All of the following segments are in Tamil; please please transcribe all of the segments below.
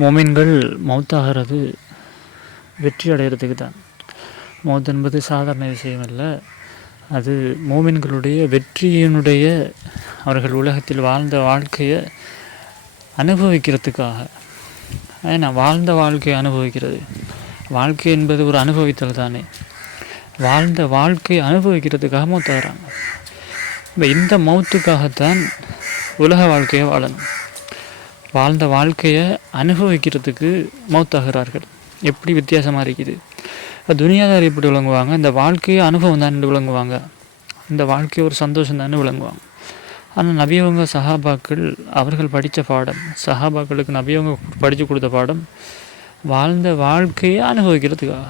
மோமின்கள் மௌத்தாகிறது வெற்றி அடைகிறதுக்கு தான். மௌத் என்பது சாதாரண விஷயம் அல்ல. அது மோமின்களுடைய வெற்றியினுடைய அவர்கள் உலகத்தில் வாழ்ந்த வாழ்க்கையை அனுபவிக்கிறதுக்காக. ஏன்னா வாழ்ந்த வாழ்க்கையை அனுபவிக்கிறது. வாழ்க்கை என்பது ஒரு அனுபவித்தல் தானே. வாழ்ந்த வாழ்க்கையை அனுபவிக்கிறதுக்காக மௌத்தாகிறாங்க. இப்போ இந்த மௌத்துக்காகத்தான் உலக வாழ்க்கையை வாழணும். வாழ்ந்த வாழ்க்கையை அனுபவிக்கிறதுக்கு மௌத்தாகிறார்கள். எப்படி வித்தியாசமாக இருக்குது? துனியாதார் எப்படி விளங்குவாங்க? இந்த வாழ்க்கையை அனுபவம் தான் விளங்குவாங்க. இந்த வாழ்க்கை ஒரு சந்தோஷம் தான் விளங்குவாங்க. ஆனால் நபியவங்க சஹாபாக்கள் அவர்கள் படித்த பாடம் சஹாபாக்களுக்கு நபியவங்க படித்து கொடுத்த பாடம் வாழ்ந்த வாழ்க்கையை அனுபவிக்கிறதுக்காக.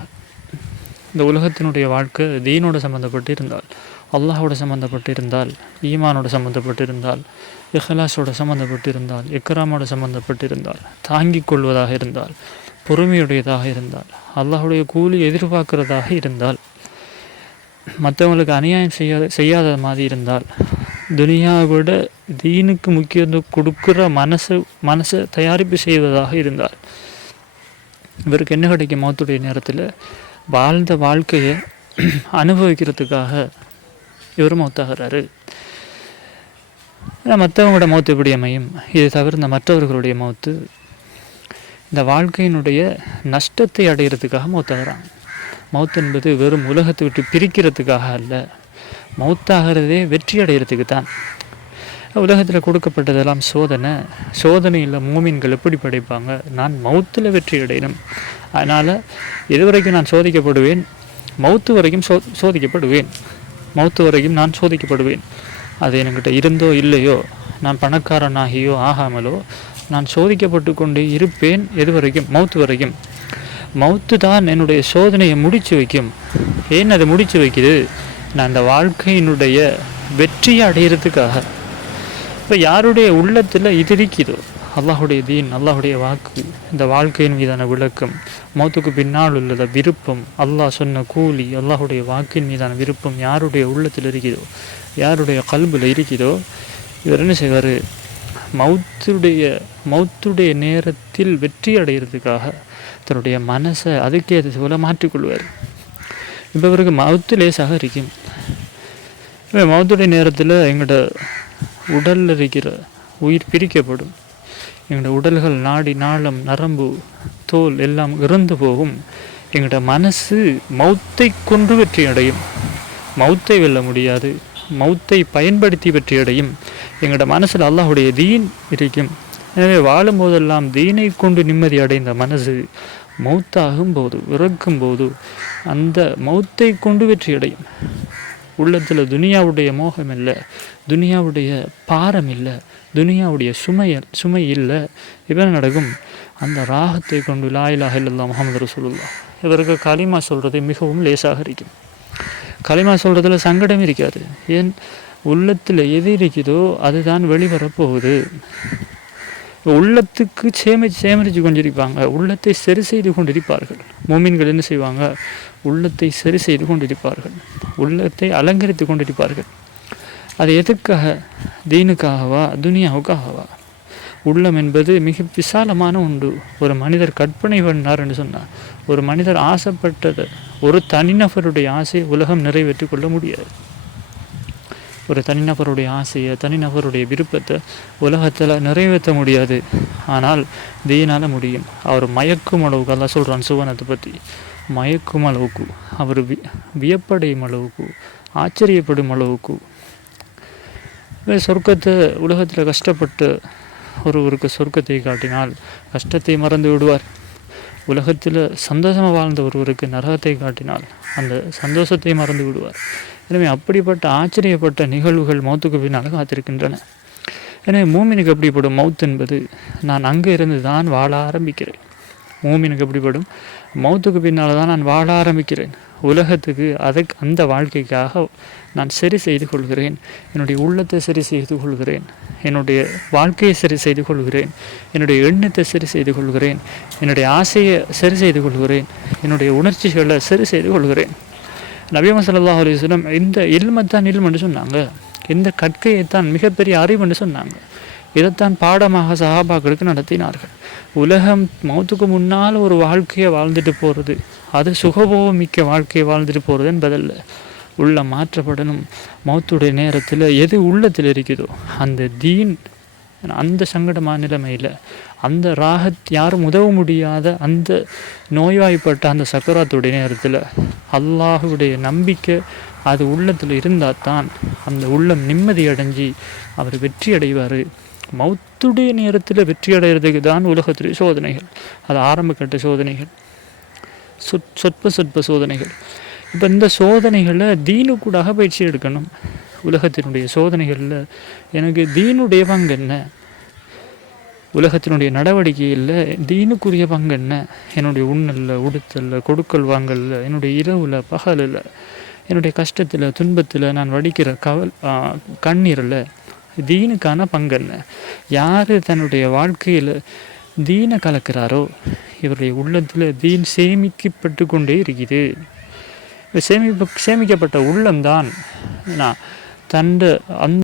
இந்த உலகத்தினுடைய வாழ்க்கை தீனோடு சம்மந்தப்பட்டு இருந்தால். அல்லாஹோட சம்மந்தப்பட்டு இருந்தால் ஈமானோட சம்மந்தப்பட்டு இருந்தால் இஹலாஸோட சம்மந்தப்பட்டு இருந்தால் இக்ராமோட சம்மந்தப்பட்டு இருந்தால் தாங்கிக் கொள்வதாக இருந்தால் பொறுமையுடையதாக இருந்தால் அல்லாஹுடைய கூலி எதிர்பார்க்கிறதாக இருந்தால் மற்றவங்களுக்கு அநியாயம் செய்யாத செய்யாத மாதிரி இருந்தால் துனியாவை விட தீனுக்கு முக்கியத்துவம் கொடுக்குற மனசு மனசை தயாரிப்பு செய்வதாக இருந்தால் இவருக்கு என்ன கிடைக்கும்? மௌத்துடைய நேரத்தில் வாழ்ந்த வாழ்க்கையை அனுபவிக்கிறதுக்காக இவர் மௌத்தாகிறாரு மற்றவங்களோட மௌத்து எப்படி அமையும்? இதை தவிர்த்த மற்றவர்களுடைய மௌத்து இந்த வாழ்க்கையினுடைய நஷ்டத்தை அடைகிறதுக்காக மௌத்தாகிறாங்க மௌத் என்பது வெறும் உலகத்தை விட்டு பிரிக்கிறதுக்காக அல்ல மௌத்தாகிறதே வெற்றி அடைகிறதுக்கு தான். உலகத்தில் கொடுக்கப்பட்டதெல்லாம் சோதனை. சோதனையில் மூமின்கள் எப்படி படைப்பாங்க? நான் மௌத்தில் வெற்றி அடையணும். அதனால் இதுவரைக்கும் நான் சோதிக்கப்படுவேன். மௌத்து வரைக்கும் சோ சோதிக்கப்படுவேன். மௌத்து வரைக்கும் நான் சோதிக்கப்படுவேன். அது என்கிட்ட இருந்தோ இல்லையோ நான் பணக்காரனாகியோ ஆகாமலோ நான் சோதிக்கப்பட்டு கொண்டே இருப்பேன் எது வரைக்கும் மௌத்து வரைக்கும் மௌத்து தான் என்னுடைய சோதனையை முடித்து வைக்கும். ஏன் அதை முடித்து வைக்குது நான் அந்த வாழ்க்கையினுடைய வெற்றியை அடையிறதுக்காக. இப்போ யாருடைய உள்ளத்தில் இது இருக்குதோ அல்லாஹுடைய தீன் அல்லாஹுடைய வாக்கு இந்த வாழ்க்கையின் மீதான விளக்கம் மௌத்துக்கு பின்னால் உள்ளத விருப்பம் அல்லாஹ் சொன்ன கூலி அல்லாஹுடைய வாக்கின் மீதான விருப்பம் யாருடைய உள்ளத்தில் இருக்குதோ யாருடைய கல்பில் இருக்குதோ இவர் என்ன செய்வார்? மௌத்துடைய மௌத்துடைய நேரத்தில் வெற்றி அடைகிறதுக்காக தன்னுடைய மனசை அதுக்கேற்ற போல மாற்றிக்கொள்வார். இப்போ இவருக்கு மவுத்து லேசாக இருக்கும். இப்போ மவுத்துடைய நேரத்தில் எங்களோட உடலில் இருக்கிற உயிர் பிரிக்கப்படும். எங்களோட உடல்கள் நாடி நாளம் நரம்பு தோல் எல்லாம் இறந்து போகும். எங்களோட மனசு மௌத்தை கொண்டு வெற்றி அடையும். மௌத்தை வெல்ல முடியாது. மௌத்தை பயன்படுத்தி வெற்றி அடையும். எங்களோட மனசில் அல்லாஹுடைய தீன் இருக்கும். எனவே வாழும் போதெல்லாம் தீனை கொண்டு நிம்மதி அடைந்த மனசு மௌத்தாகும் போது இறக்கும் போது அந்த மௌத்தை கொண்டு வெற்றி அடையும். உள்ளத்தில் துனியாவுடைய மோகம் இல்லை துனியாவுடைய பாரம் இல்லை துனியாவுடைய சுமை சுமை இல்லை. இவன் நடக்கும்? அந்த ராகத்தை கொண்டு லாயிலாக இல்லல்லா முகமது ரசூலுல்லா இவருக்கு களிமா சொல்கிறது மிகவும் லேசாக இருக்கும். களிமா சொல்கிறதுல சங்கடம் இருக்காது. ஏன்? உள்ளத்தில் எது இருக்குதோ அதுதான் வெளிவரப்போகுது உள்ளத்துக்கு சேமி சேமரித்து கொண்டிருப்பாங்க. உள்ளத்தை சரி செய்து கொண்டிருப்பார்கள். மோமீன்கள் என்ன செய்வாங்க? உள்ளத்தை சரி செய்து கொண்டிருப்பார்கள். உள்ளத்தை அலங்கரித்து கொண்டிருப்பார்கள். அது எதுக்காக தீனுக்காகவா? துனியாவுக்காகவா? உள்ளம் என்பது மிக விசாலமான உண்டு. ஒரு மனிதர் கற்பனை பண்ணார் என்று சொன்னார். ஒரு மனிதர் ஆசைப்பட்டது. ஒரு தனிநபருடைய ஆசை உலகம் நிறைவேற்றி கொள்ள முடியாது. ஒரு தனிநபருடைய ஆசையை தனிநபருடைய விருப்பத்தை உலகத்தில் நிறைவேற்ற முடியாது. ஆனால் தீனால் முடியும். அவர் மயக்கும் அளவுக்கு எல்லாம் சொல்கிறான் சுவனத்தை பற்றி மயக்கும் அளவுக்கு அவர் வி வியப்படையும் அளவுக்கு ஆச்சரியப்படும் அளவுக்கு. சொர்க்கத்தை உலகத்தில் கஷ்டப்பட்டு ஒருவருக்கு சொர்க்கத்தை காட்டினால் கஷ்டத்தை மறந்து விடுவார். உலகத்தில் சந்தோஷமாக வாழ்ந்த ஒருவருக்கு நரகத்தை காட்டினால் அந்த சந்தோஷத்தை மறந்து விடுவார். எனவே அப்படிப்பட்ட ஆச்சரியப்பட்ட நிகழ்வுகள் மௌத்துக்கு பின்னால் காத்திருக்கின்றன. எனவே மூமினுக்கு எப்படிப்படும் மவுத் என்பது நான் அங்கே இருந்து தான் வாழ ஆரம்பிக்கிறேன். மூமினுக்கு எப்படிப்படும்? மௌத்துக்கு பின்னால் தான் நான் வாழ ஆரம்பிக்கிறேன். உலகத்துக்கு அதற்கு அந்த வாழ்க்கைக்காக நான் சரி செய்து கொள்கிறேன். என்னுடைய உள்ளத்தை சரி செய்து கொள்கிறேன். என்னுடைய வாழ்க்கையை சரி செய்து கொள்கிறேன். என்னுடைய எண்ணத்தை சரி செய்து கொள்கிறேன். என்னுடைய ஆசையை சரி செய்து கொள்கிறேன். என்னுடைய உணர்ச்சிகளை சரி செய்து கொள்கிறேன். நபியம் சல்லா அலிஸ்லம் இந்த இல்மத்தான் இல்மென்று சொன்னாங்க. இந்த கற்கையைத்தான் மிகப்பெரிய அறிவுன்னு சொன்னாங்க. இதைத்தான் பாடமாக சஹாபாக்களுக்கு நடத்தினார்கள். உலகம் மௌத்துக்கு முன்னால் ஒரு வாழ்க்கையை வாழ்ந்துட்டு போகிறது அது சுகபோகமிக்க வாழ்க்கையை வாழ்ந்துட்டு போகிறது என்பதல்ல. உள்ள மாற்றப்படணும். மௌத்துடைய நேரத்தில் எது உள்ளத்தில் இருக்குதோ அந்த தீன் அந்த சங்கடமான நிலைமையில் அந்த ராகத் யாரும் உதவ முடியாத அந்த நோய்வாய்ப்பட்ட அந்த சக்கராத்துடைய நேரத்தில் அல்லாஹுடைய நம்பிக்கை அது உள்ளத்தில் இருந்தால் தான் அந்த உள்ளம் நிம்மதி அடைஞ்சி அவர் வெற்றி அடைவார். மௌத்துடைய நேரத்தில் வெற்றி அடைகிறதுக்கு தான் உலகத்துடைய சோதனைகள். அது ஆரம்ப கட்ட சோதனைகள். சொற் சொற்ப சொற்ப சோதனைகள். இப்போ இந்த சோதனைகளை தீனுக்கூடாக பயிற்சி எடுக்கணும். உலகத்தினுடைய சோதனைகளில். எனக்கு தீனுடைய பங்கு என்ன? உலகத்தினுடைய நடவடிக்கையில் தீனுக்குரிய பங்கு என்ன? என்னுடைய உண்ணல்ல உடுத்தல்ல கொடுக்கல் வாங்கல்ல என்னுடைய இரவில் பகலில் என்னுடைய கஷ்டத்தில் துன்பத்தில் நான் வடிக்கிற கவல் கண்ணீரில் தீனுக்கான பங்கு என்ன? யார் தன்னுடைய வாழ்க்கையில் தீனை கலக்கிறாரோ இவருடைய உள்ளத்தில் தீன் சேமிக்கப்பட்டு கொண்டே இருக்குது. சேமிப்பு சேமிக்கப்பட்ட உள்ளம்தான். நான் தண்ட அந்த